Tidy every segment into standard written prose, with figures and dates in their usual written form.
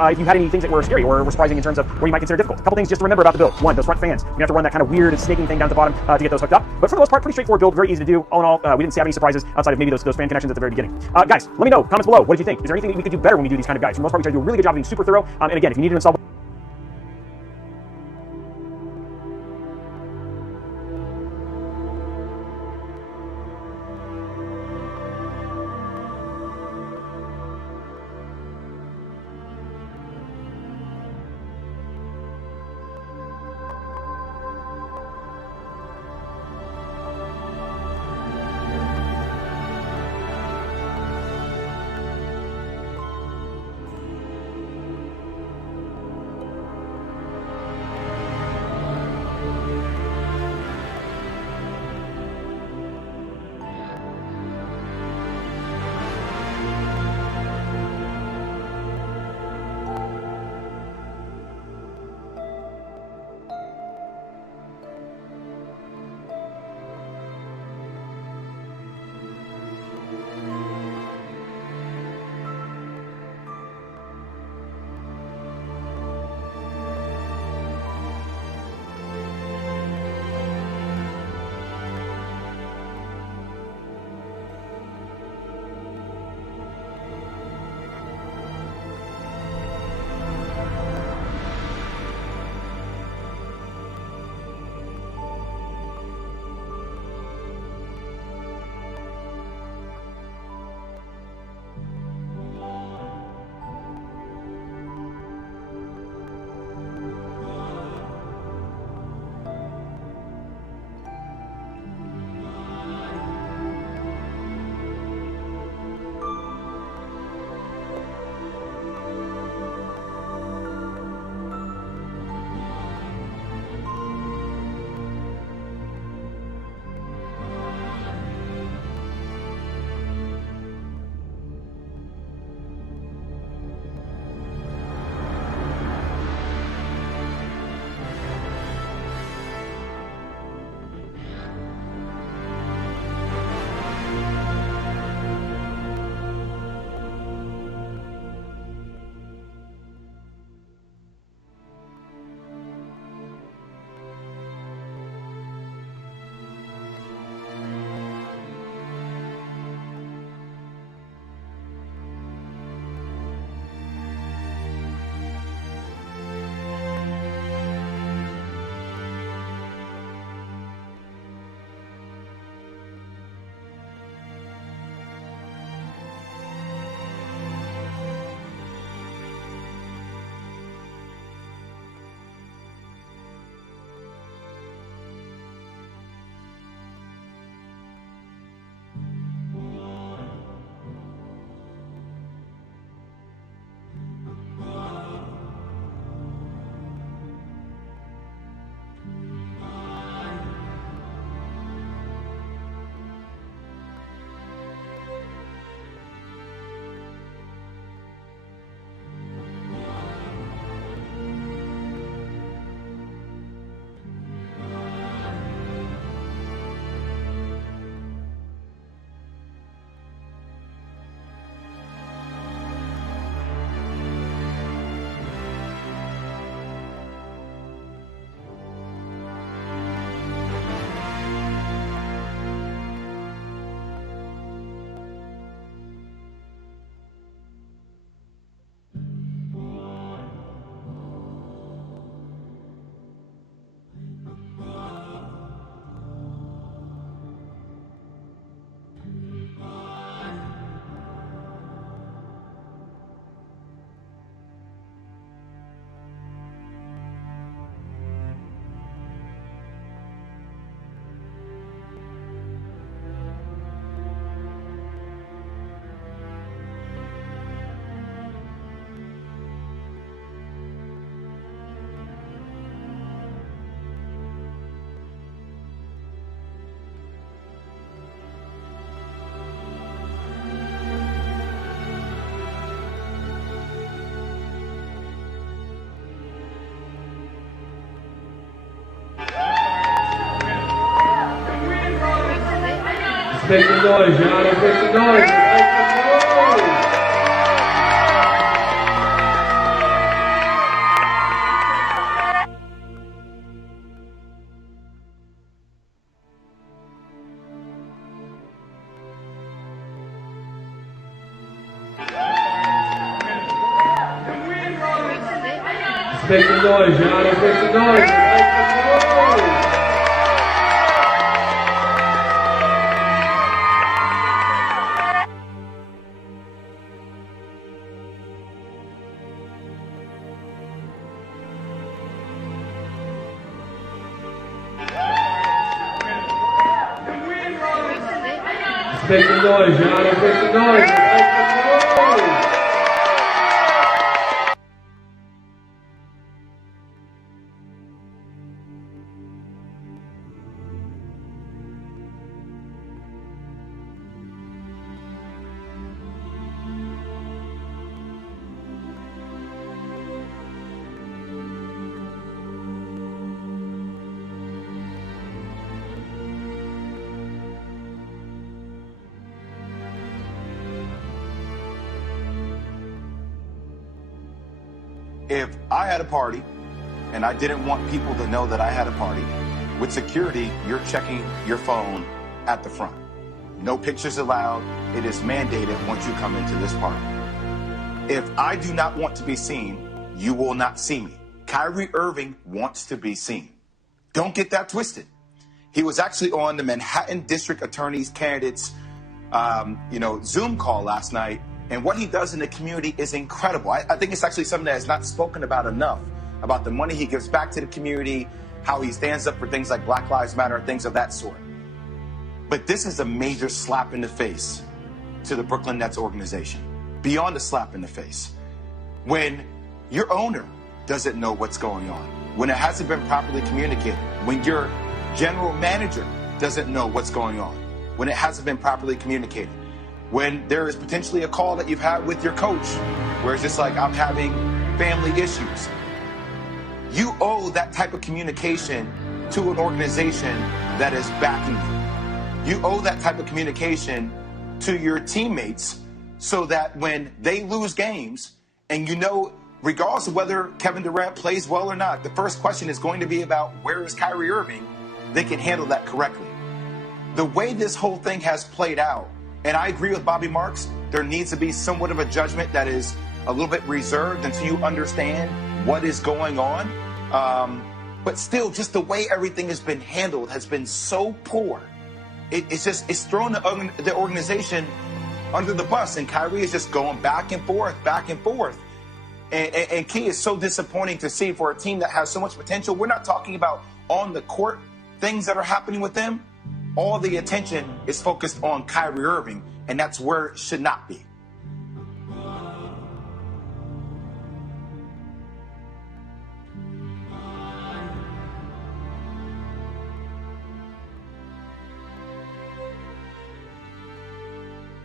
if you had any things that were scary or were surprising in terms of where you might consider difficult. A couple things just to remember about the build. One, those front fans. You have to run that kind of weird snaking thing down at the bottom to get those hooked up. But for the most part, pretty straightforward build, very easy to do. All in all, we didn't see any surprises outside of maybe those fan connections at the very beginning. Guys, let me know, comments below, what did you think? Is there anything that we could do better when we do these kind of guides? For the most part, we try to do a really good job of being super thorough. And again, if you need to install Make some noise, y'all. Make some noise. Make some noise. Make some noise, y'all. Let's make some noise. Let's make some noise. Make some noise, y'all. Let's make some noise. Let's make some noise. If I had a party and I didn't want people to know that I had a party, with security, you're checking your phone at the front. No pictures allowed. It is mandated once you come into this party. If I do not want to be seen, you will not see me. Kyrie Irving wants to be seen. Don't get that twisted. He was actually on the Manhattan District Attorney's candidates, Zoom call last night. And what he does in the community is incredible. I think it's actually something that is not spoken about enough, about the money he gives back to the community, how he stands up for things like Black Lives Matter, things of that sort. But this is a major slap in the face to the Brooklyn Nets organization. Beyond a slap in the face. When your owner doesn't know what's going on, when it hasn't been properly communicated, when your general manager doesn't know what's going on, when it hasn't been properly communicated, when there is potentially a call that you've had with your coach where it's just like, I'm having family issues. You owe that type of communication to an organization that is backing you. You owe that type of communication to your teammates so that when they lose games, and regardless of whether Kevin Durant plays well or not, the first question is going to be about where is Kyrie Irving, they can handle that correctly. The way this whole thing has played out, and I agree with Bobby Marks, there needs to be somewhat of a judgment that is a little bit reserved until you understand what is going on. But still, just the way everything has been handled has been so poor. It's thrown the organization under the bus, and Kyrie is just going back and forth. And Key is so disappointing to see for a team that has so much potential. We're not talking about on the court things that are happening with them. All the attention is focused on Kyrie Irving, and that's where it should not be.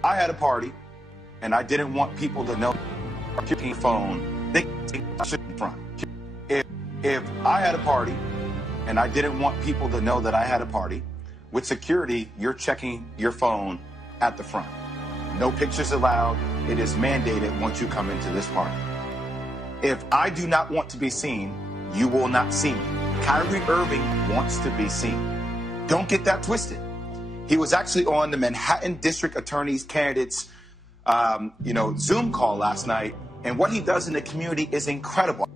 I had a party, and I didn't want people to know. Phone, they should in front. If I had a party, and I didn't want people to know that I had a party, with security, you're checking your phone at the front. No pictures allowed. It is mandated once you come into this party. If I do not want to be seen, you will not see me. Kyrie Irving wants to be seen. Don't get that twisted. He was actually on the Manhattan District Attorney's candidates, Zoom call last night. And what he does in the community is incredible.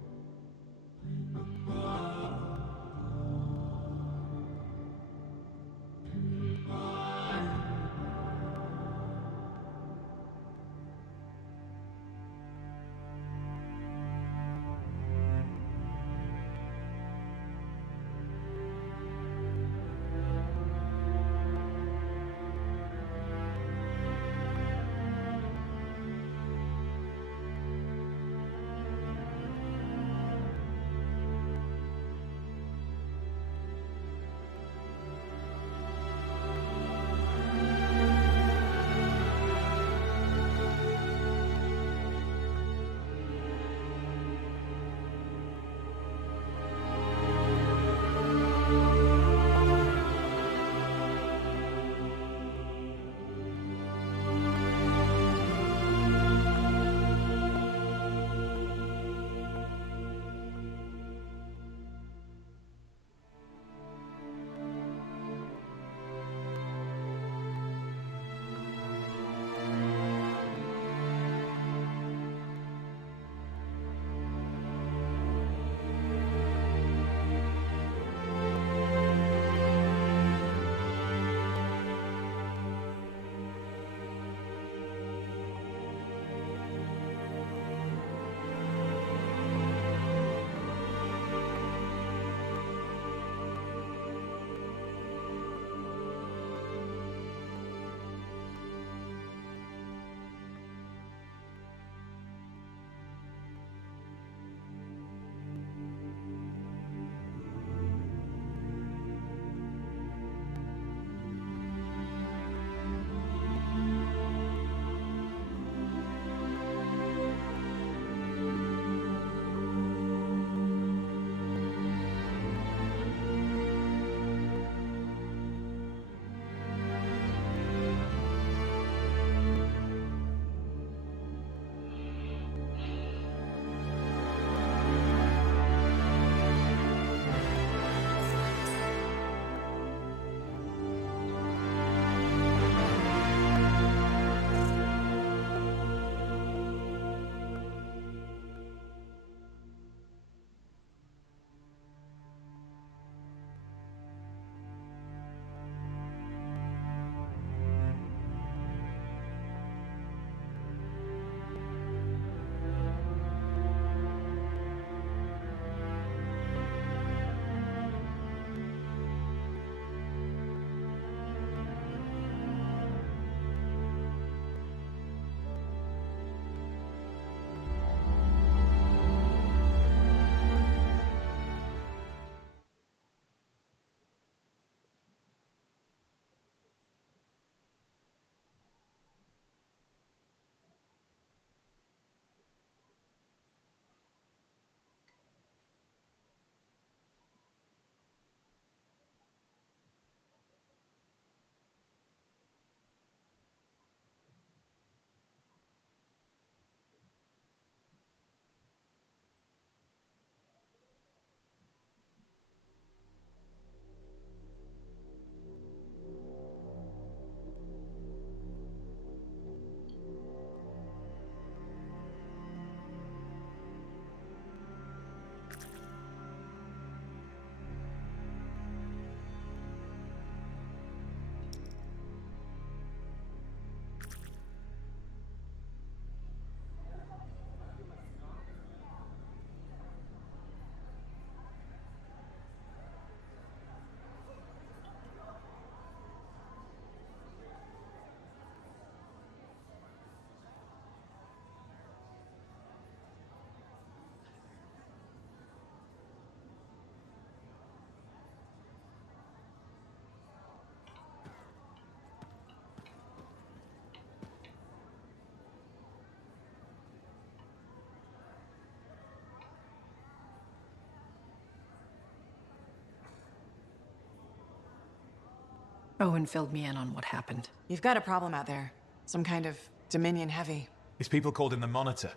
Owen filled me in on what happened. You've got a problem out there. Some kind of Dominion heavy. His people called him the Monitor.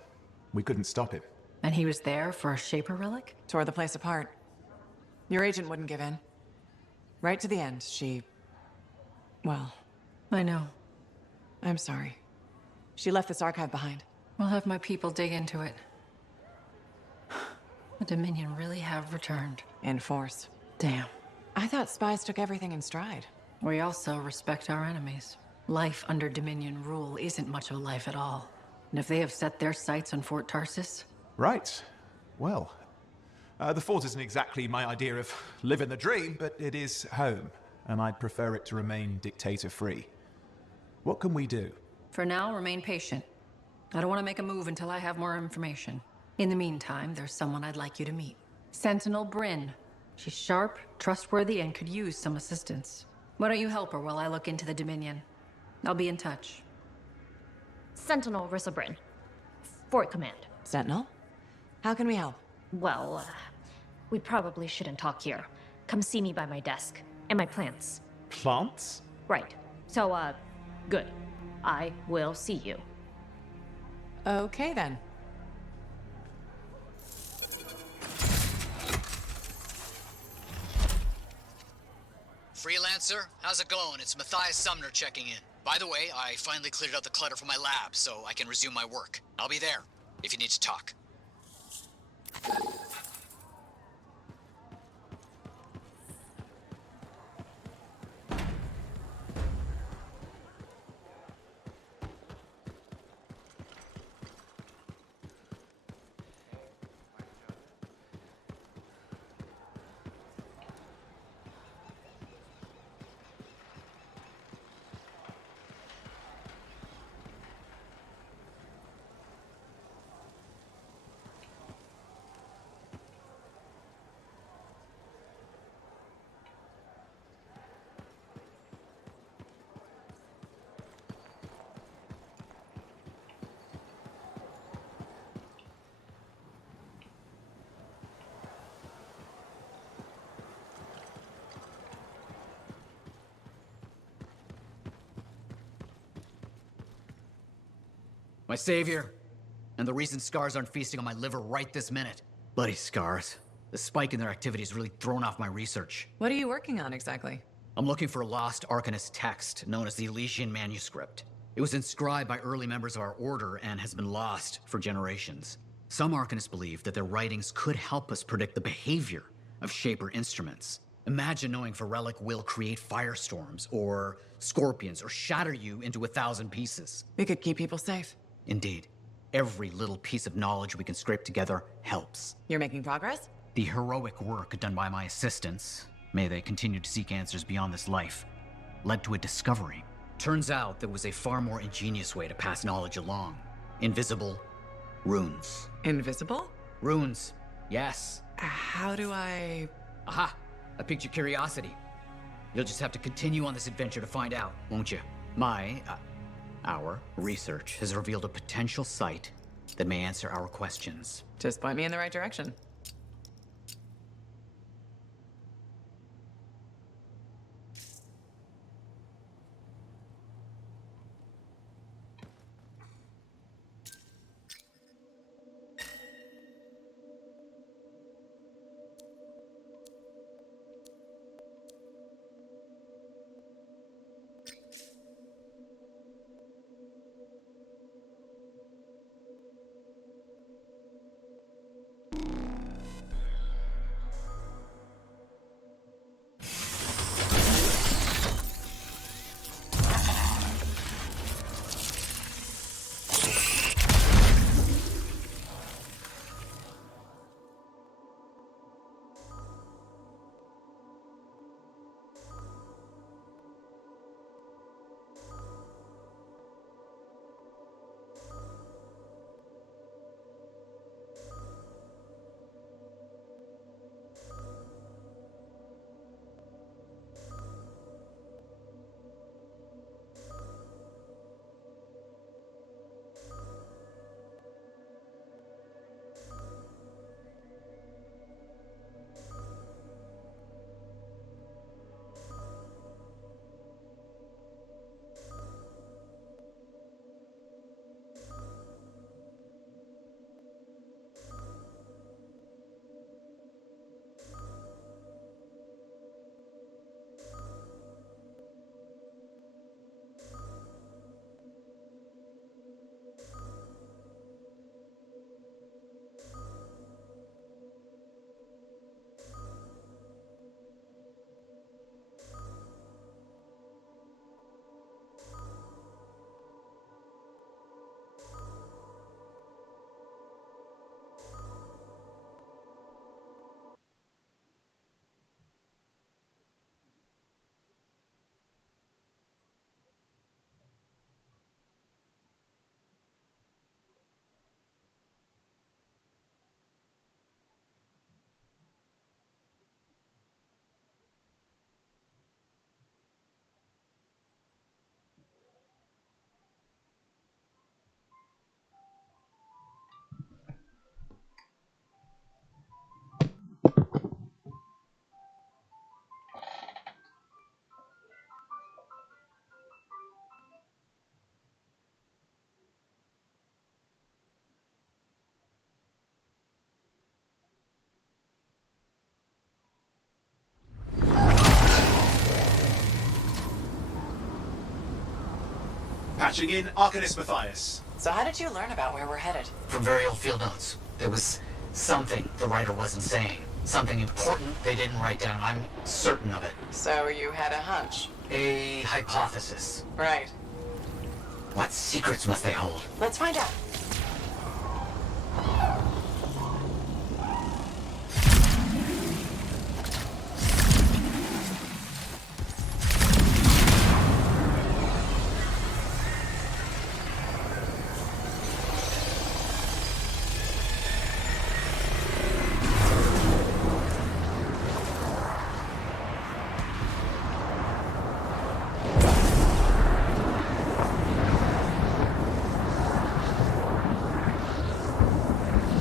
We couldn't stop him. And he was there for a Shaper relic? Tore the place apart. Your agent wouldn't give in. Right to the end, she... Well, I know. I'm sorry. She left this archive behind. We'll have my people dig into it. The Dominion really have returned. In force. Damn. I thought spies took everything in stride. We also respect our enemies. Life under Dominion rule isn't much of a life at all. And if they have set their sights on Fort Tarsis... Right. Well, the fort isn't exactly my idea of living the dream, but it is home, and I'd prefer it to remain dictator-free. What can we do? For now, remain patient. I don't want to make a move until I have more information. In the meantime, there's someone I'd like you to meet. Sentinel Bryn. She's sharp, trustworthy, and could use some assistance. Why don't you help her while I look into the Dominion? I'll be in touch. Sentinel Rissa Bryn. Fort Command. Sentinel? How can we help? Well, we probably shouldn't talk here. Come see me by my desk. And my plants. Plants? Right. So, good. I will see you. Okay, then. Freelancer, how's it going? It's Matthias Sumner checking in. By the way, I finally cleared out the clutter from my lab, so I can resume my work. I'll be there, if you need to talk. My savior, and the reason scars aren't feasting on my liver right this minute. Bloody scars. The spike in their activity has really thrown off my research. What are you working on exactly? I'm looking for a lost Arcanist text known as the Elysian Manuscript. It was inscribed by early members of our order and has been lost for generations. Some Arcanists believe that their writings could help us predict the behavior of Shaper instruments. Imagine knowing if a relic will create firestorms, or scorpions, or shatter you into 1,000 pieces. We could keep people safe. Indeed. Every little piece of knowledge we can scrape together helps. You're making progress? The heroic work done by my assistants, may they continue to seek answers beyond this life, led to a discovery. Turns out there was a far more ingenious way to pass knowledge along. Invisible runes. Invisible? Runes, yes. How do I... Aha! I piqued your curiosity. You'll just have to continue on this adventure to find out, won't you? Our research has revealed a potential site that may answer our questions. Just point me in the right direction. Patching in, Arcanist Matthias. So how did you learn about where we're headed? From very old field notes. There was something the writer wasn't saying. Something important they didn't write down. I'm certain of it. So you had a hunch. A hypothesis. Right. What secrets must they hold? Let's find out.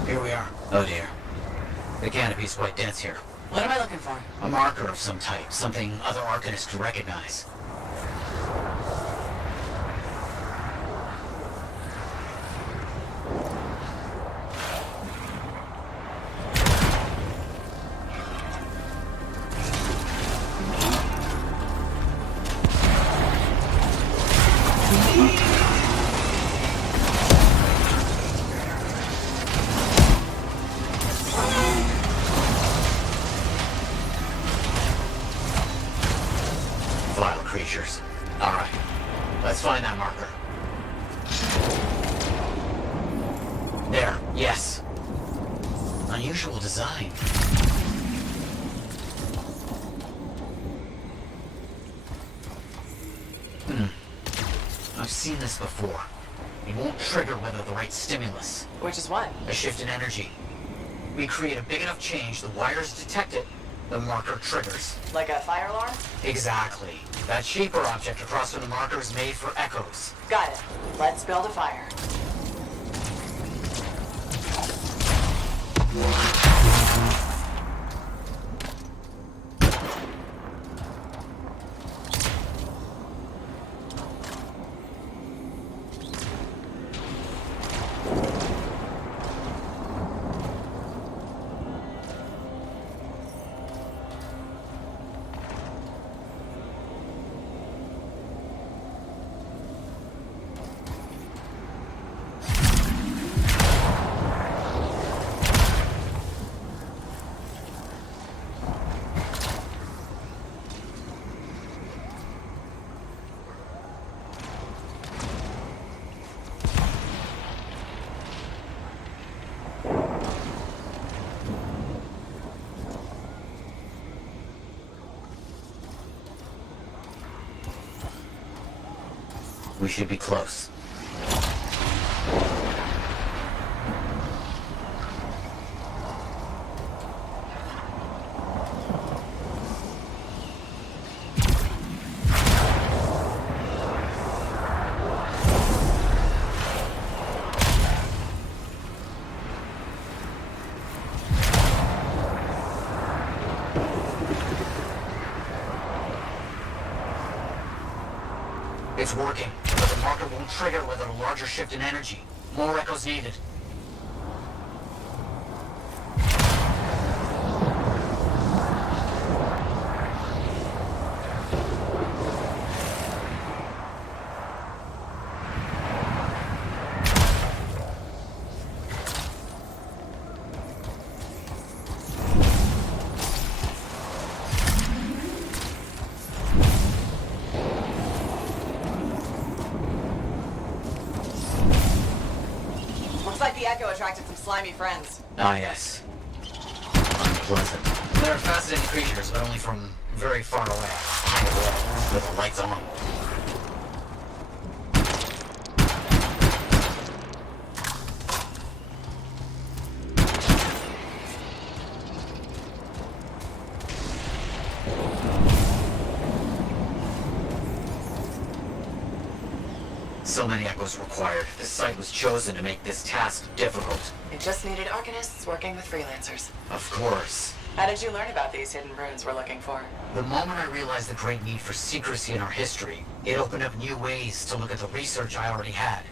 Here we are. Oh dear. The canopy's quite dense here. What am I looking for? A marker of some type. Something other Arcanists could recognize. Vile creatures. Alright. Let's find that marker. There. Yes. Unusual design. I've seen this before. It won't trigger without the right stimulus. Which is what? A shift in energy. We create a big enough change, the wires detect it, the marker triggers. Like a fire alarm? Exactly. That shape or object across from the marker is made for echoes. Got it. Let's build a fire. We should be close. It's working, but the marker won't trigger without a larger shift in energy. More echoes needed. Looks like the echo attracted some slimy friends. Ah, yes. Unpleasant. They're fascinating creatures, but only from very far away. Behind the wall, with the lights on. So many echoes required. This site was chosen to make this task difficult. It just needed Arcanists working with freelancers. Of course. How did you learn about these hidden runes we're looking for? The moment I realized the great need for secrecy in our history, it opened up new ways to look at the research I already had.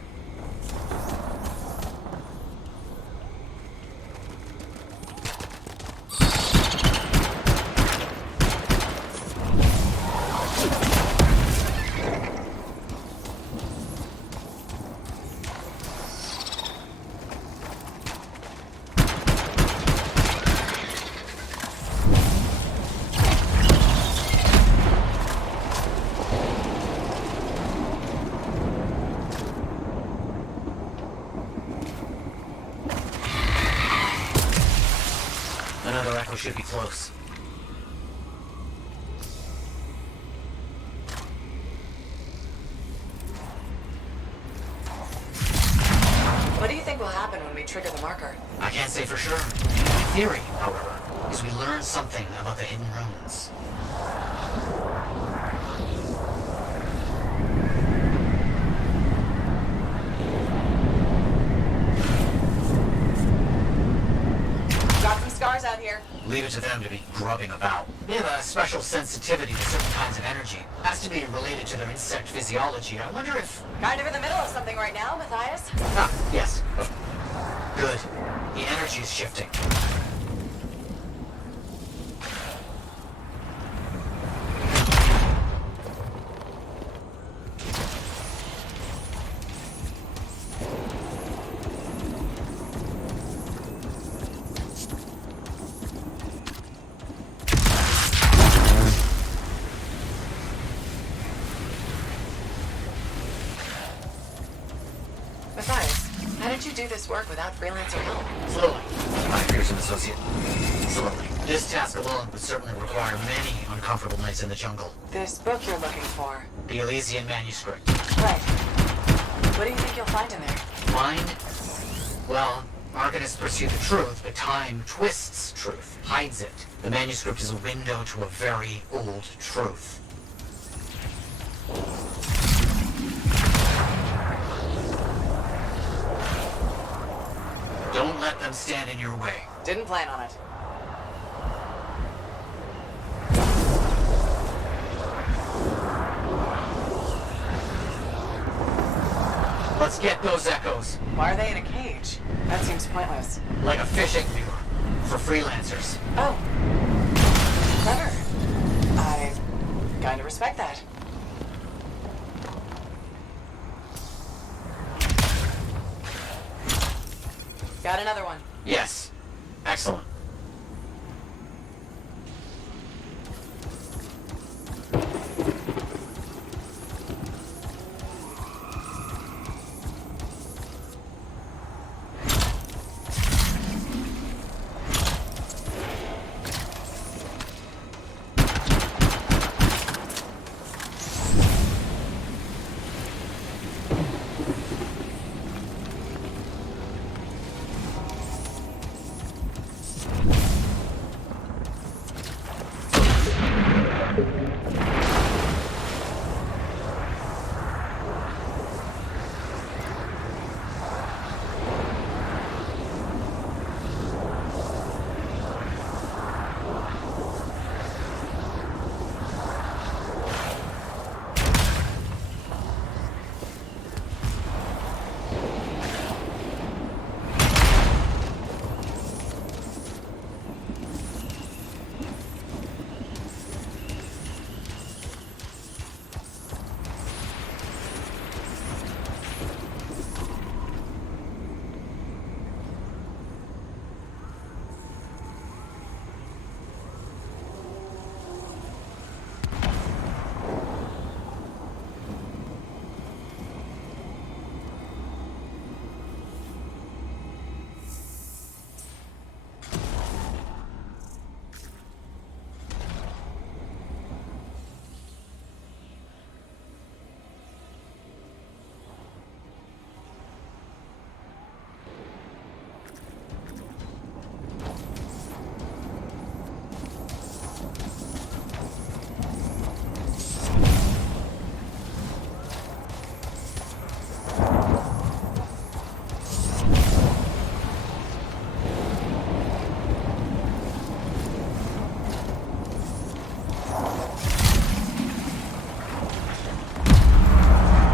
Another echo should be close. What do you think will happen when we trigger the marker? I can't say for sure. My theory, however, is we learn something about the hidden runes. Got some scars out here. Leave it to them to be grubbing about. They have a special sensitivity to certain kinds of energy. Has to be related to their insect physiology. I wonder if... Kind of in the middle of something right now, Matthias. Ah, yes. Good. The energy is shifting. Matthias, how did you do this work without freelancer help? Slowly. My Pearson associate. Slowly. This task alone would certainly require many uncomfortable nights in the jungle. This book you're looking for. The Elysian manuscript. Right. What do you think you'll find in there? Find? Well, Arcanists pursue the truth, but time twists truth, hides it. The manuscript is a window to a very old truth. Don't let them stand in your way. Didn't plan on it. Let's get those echoes. Why are they in a cage? That seems pointless. Like a fishing lure for freelancers. Oh. Clever. I kind of respect that. Got another one. Yes. Excellent.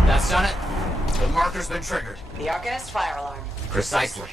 That's done it. The marker's been triggered. The Arcanist fire alarm. Precisely.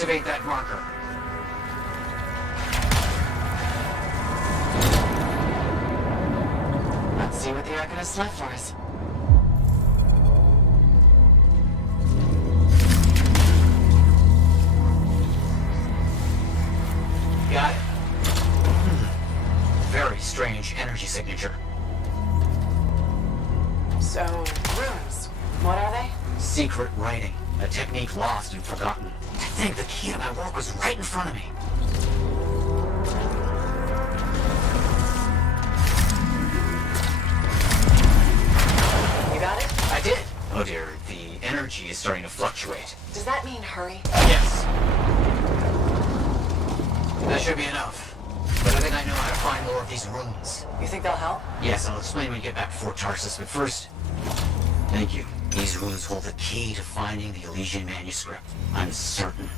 Activate that marker. Let's see what the Arcanist left for us. Got it. Very strange energy signature. So, runes. What are they? Secret writing. A technique lost and forgotten. I think the key to my work was right in front of me. You got it? I did. Oh dear, the energy is starting to fluctuate. Does that mean hurry? Yes. That should be enough. But I think I know how to find more of these runes. You think they'll help? Yes, I'll explain when we get back to Fort Tarsus, but first... Thank you. These runes hold the key to finding the Elysian manuscript. I'm certain